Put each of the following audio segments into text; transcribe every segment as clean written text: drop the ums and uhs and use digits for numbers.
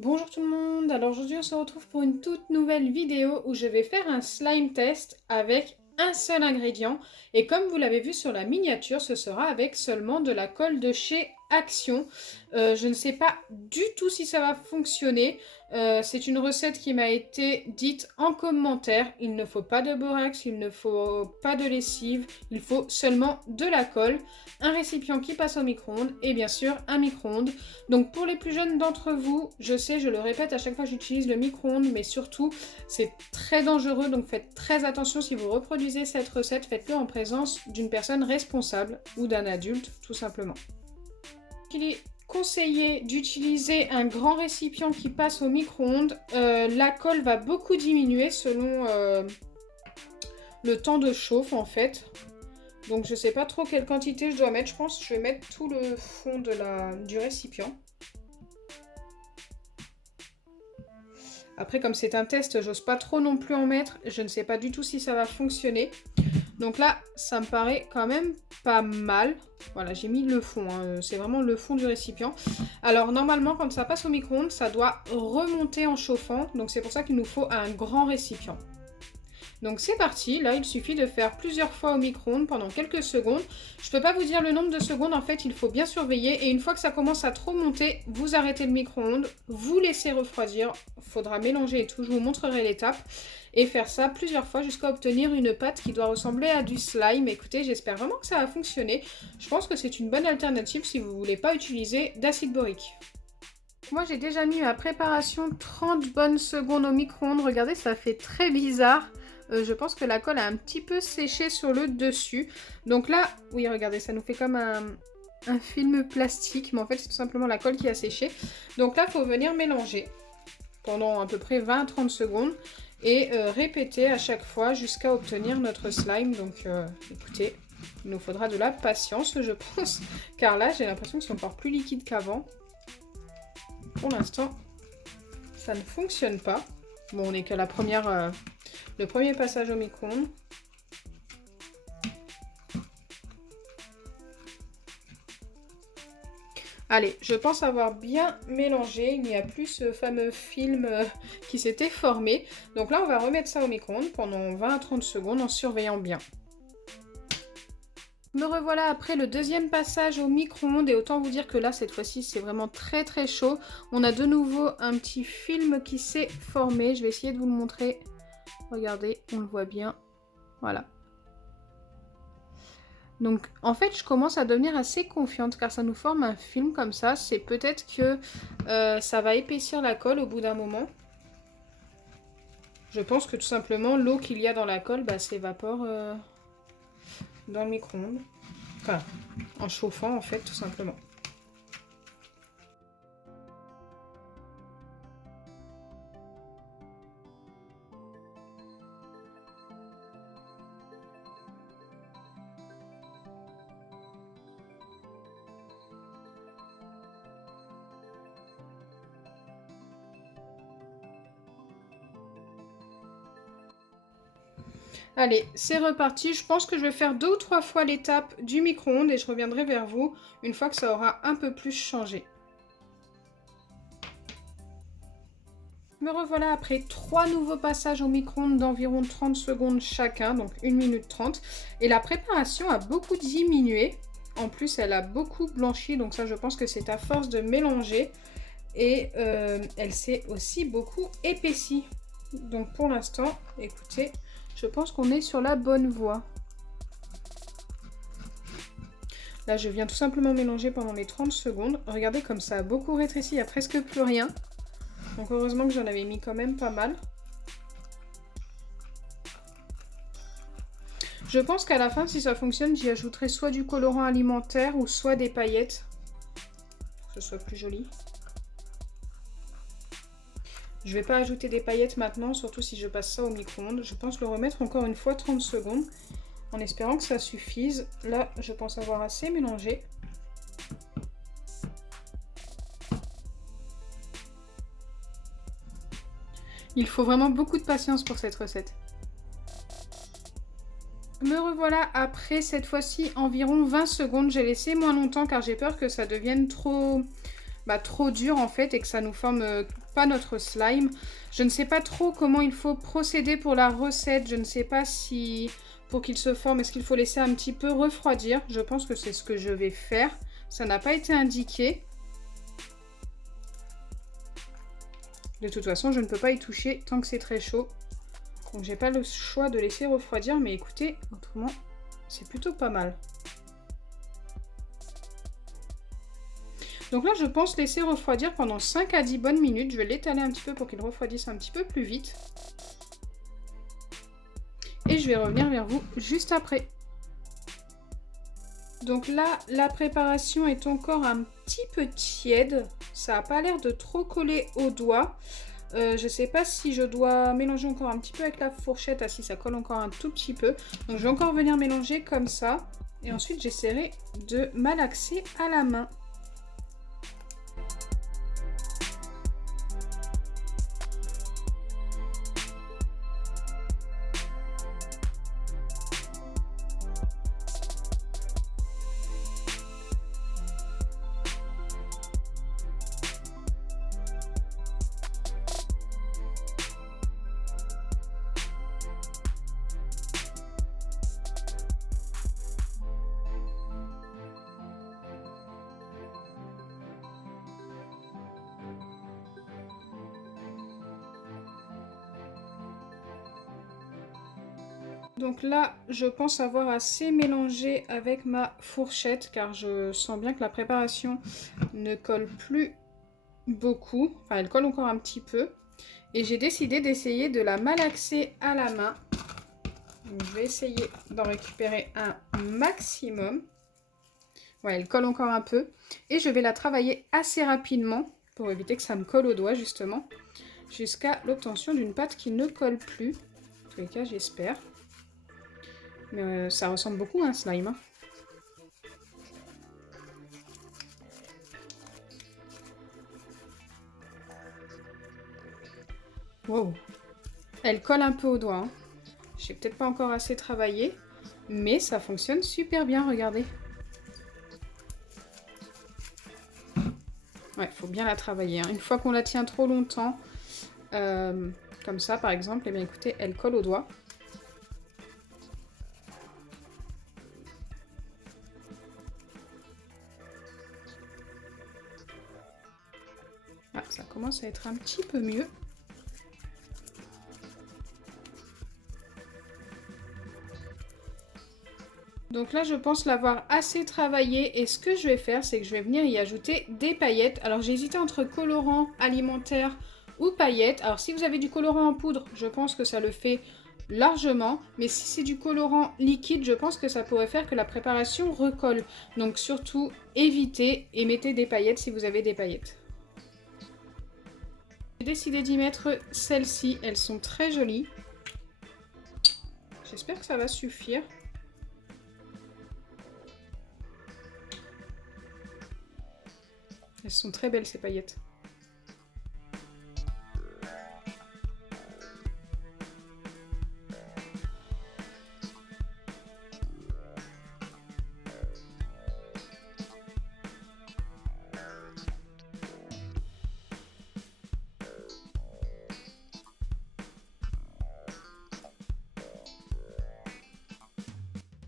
Bonjour tout le monde, alors aujourd'hui on se retrouve pour une toute nouvelle vidéo où je vais faire un slime test avec un seul ingrédient et comme vous l'avez vu sur la miniature, ce sera avec seulement de la colle de chez Action. Je ne sais pas du tout si ça va fonctionner, c'est une recette qui m'a été dite en commentaire. Il ne faut pas de borax, il ne faut pas de lessive, il faut seulement de la colle, un récipient qui passe au micro-ondes et bien sûr un micro-ondes. Donc pour les plus jeunes d'entre vous, je sais, je le répète à chaque fois que j'utilise le micro-ondes, mais surtout c'est très dangereux, donc faites très attention si vous reproduisez cette recette, faites-le en présence d'une personne responsable ou d'un adulte tout simplement. Il est conseillé d'utiliser un grand récipient qui passe au micro-ondes. La colle va beaucoup diminuer selon le temps de chauffe en fait. Donc je sais pas trop quelle quantité je dois mettre. Je pense que je vais mettre tout le fond du récipient. Après comme c'est un test, j'ose pas trop non plus en mettre. Je ne sais pas du tout si ça va fonctionner. Donc là, ça me paraît quand même pas mal. Voilà, j'ai mis le fond, hein. C'est vraiment le fond du récipient. Alors normalement, quand ça passe au micro-ondes, ça doit remonter en chauffant. Donc c'est pour ça qu'il nous faut un grand récipient. Donc c'est parti, là il suffit de faire plusieurs fois au micro-ondes pendant quelques secondes. Je peux pas vous dire le nombre de secondes, en fait il faut bien surveiller. Et une fois que ça commence à trop monter, vous arrêtez le micro-ondes, vous laissez refroidir. Il faudra mélanger et tout, je vous montrerai l'étape. Et faire ça plusieurs fois jusqu'à obtenir une pâte qui doit ressembler à du slime. Écoutez, j'espère vraiment que ça va fonctionner. Je pense que c'est une bonne alternative si vous ne voulez pas utiliser d'acide borique. Moi j'ai déjà mis ma préparation 30 bonnes secondes au micro-ondes. Regardez, ça fait très bizarre. Je pense que la colle a un petit peu séché sur le dessus. Donc là, oui regardez, ça nous fait comme un film plastique. Mais en fait c'est tout simplement la colle qui a séché. Donc là il faut venir mélanger pendant à peu près 20-30 secondes. Et répéter à chaque fois jusqu'à obtenir notre slime. Donc écoutez, il nous faudra de la patience je pense. Car là j'ai l'impression que c'est encore plus liquide qu'avant. Pour l'instant, ça ne fonctionne pas. Bon, on n'est qu'à le premier passage au micro-ondes. Allez, je pense avoir bien mélangé. Il n'y a plus ce fameux film qui s'était formé. Donc là, on va remettre ça au micro-ondes pendant 20 à 30 secondes en surveillant bien. Me revoilà après le deuxième passage au micro-ondes et autant vous dire que là cette fois-ci c'est vraiment très très chaud. On a de nouveau un petit film qui s'est formé, je vais essayer de vous le montrer. Regardez, on le voit bien, voilà. Donc en fait je commence à devenir assez confiante car ça nous forme un film comme ça. C'est peut-être que ça va épaissir la colle au bout d'un moment. Je pense que tout simplement l'eau qu'il y a dans la colle s'évapore dans le micro-ondes. Enfin, en chauffant en fait, tout simplement. Allez, c'est reparti. Je pense que je vais faire 2 ou 3 fois l'étape du micro-ondes et je reviendrai vers vous une fois que ça aura un peu plus changé. Me revoilà après 3 nouveaux passages au micro-ondes d'environ 30 secondes chacun, donc 1 minute 30. Et la préparation a beaucoup diminué. En plus, elle a beaucoup blanchi, donc ça je pense que c'est à force de mélanger. Et elle s'est aussi beaucoup épaissie. Donc pour l'instant, écoutez, je pense qu'on est sur la bonne voie. Là, je viens tout simplement mélanger pendant les 30 secondes. Regardez comme ça a beaucoup rétréci, il n'y a presque plus rien. Donc heureusement que j'en avais mis quand même pas mal. Je pense qu'à la fin, si ça fonctionne, j'y ajouterai soit du colorant alimentaire ou soit des paillettes. Pour que ce soit plus joli. Je ne vais pas ajouter des paillettes maintenant, surtout si je passe ça au micro-ondes. Je pense le remettre encore une fois 30 secondes, en espérant que ça suffise. Là, je pense avoir assez mélangé. Il faut vraiment beaucoup de patience pour cette recette. Me revoilà après cette fois-ci environ 20 secondes. J'ai laissé moins longtemps car j'ai peur que ça devienne trop dur en fait et que ça nous forme pas notre slime. Je ne sais pas trop comment il faut procéder pour la recette. Je ne sais pas si pour qu'il se forme, est-ce qu'il faut laisser un petit peu refroidir. Je pense que c'est ce que je vais faire. Ça n'a pas été indiqué. De toute façon, je ne peux pas y toucher tant que c'est très chaud. Donc j'ai pas le choix de laisser refroidir. Mais écoutez, autrement, c'est plutôt pas mal. Donc là, je pense laisser refroidir pendant 5 à 10 bonnes minutes. Je vais l'étaler un petit peu pour qu'il refroidisse un petit peu plus vite. Et je vais revenir vers vous juste après. Donc là, la préparation est encore un petit peu tiède. Ça n'a pas l'air de trop coller aux doigts. Je ne sais pas si je dois mélanger encore un petit peu avec la fourchette. Ah si, ça colle encore un tout petit peu. Donc je vais encore venir mélanger comme ça. Et ensuite, j'essaierai de malaxer à la main. Donc là, je pense avoir assez mélangé avec ma fourchette car je sens bien que la préparation ne colle plus beaucoup. Enfin, elle colle encore un petit peu. Et j'ai décidé d'essayer de la malaxer à la main. Donc, je vais essayer d'en récupérer un maximum. Ouais, elle colle encore un peu. Et je vais la travailler assez rapidement pour éviter que ça me colle aux doigts justement. Jusqu'à l'obtention d'une pâte qui ne colle plus. En tous les cas, j'espère. Mais ça ressemble beaucoup à un slime. Hein. Wow. Elle colle un peu aux doigts. Hein. J'ai peut-être pas encore assez travaillé, mais ça fonctionne super bien, regardez. Ouais, faut bien la travailler. Hein. Une fois qu'on la tient trop longtemps, comme ça par exemple, eh bien écoutez, elle colle aux doigts. Ah, ça commence à être un petit peu mieux. Donc là, je pense l'avoir assez travaillé et ce que je vais faire, c'est que je vais venir y ajouter des paillettes. Alors j'ai hésité entre colorant alimentaire ou paillettes. Alors si vous avez du colorant en poudre, je pense que ça le fait largement. Mais si c'est du colorant liquide, je pense que ça pourrait faire que la préparation recolle. Donc surtout, évitez et mettez des paillettes si vous avez des paillettes. J'ai décidé d'y mettre celles-ci, elles sont très jolies. J'espère que ça va suffire. Elles sont très belles ces paillettes.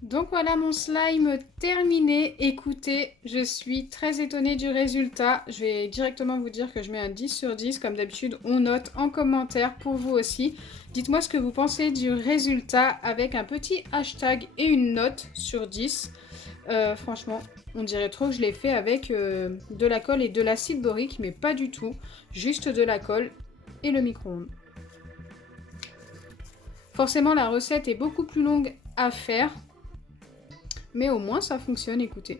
Donc voilà mon slime terminé. Écoutez, je suis très étonnée du résultat. Je vais directement vous dire que je mets un 10 sur 10. Comme d'habitude, on note en commentaire pour vous aussi. Dites-moi ce que vous pensez du résultat avec un petit hashtag et une note sur 10. Franchement, on dirait trop que je l'ai fait avec de la colle et de l'acide borique, mais pas du tout. Juste de la colle et le micro-ondes. Forcément, la recette est beaucoup plus longue à faire. Mais au moins, ça fonctionne, écoutez.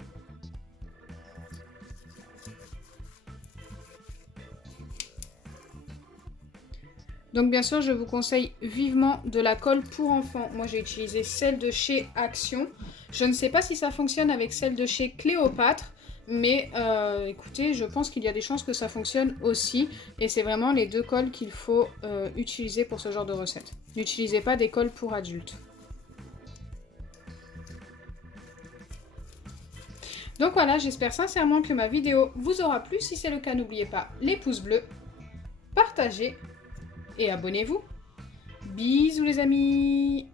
Donc bien sûr, je vous conseille vivement de la colle pour enfants. Moi, j'ai utilisé celle de chez Action. Je ne sais pas si ça fonctionne avec celle de chez Cléopâtre. Mais écoutez, je pense qu'il y a des chances que ça fonctionne aussi. Et c'est vraiment les deux colles qu'il faut utiliser pour ce genre de recette. N'utilisez pas des colles pour adultes. Donc voilà, j'espère sincèrement que ma vidéo vous aura plu. Si c'est le cas, n'oubliez pas les pouces bleus. partagez et abonnez-vous. Bisous les amis!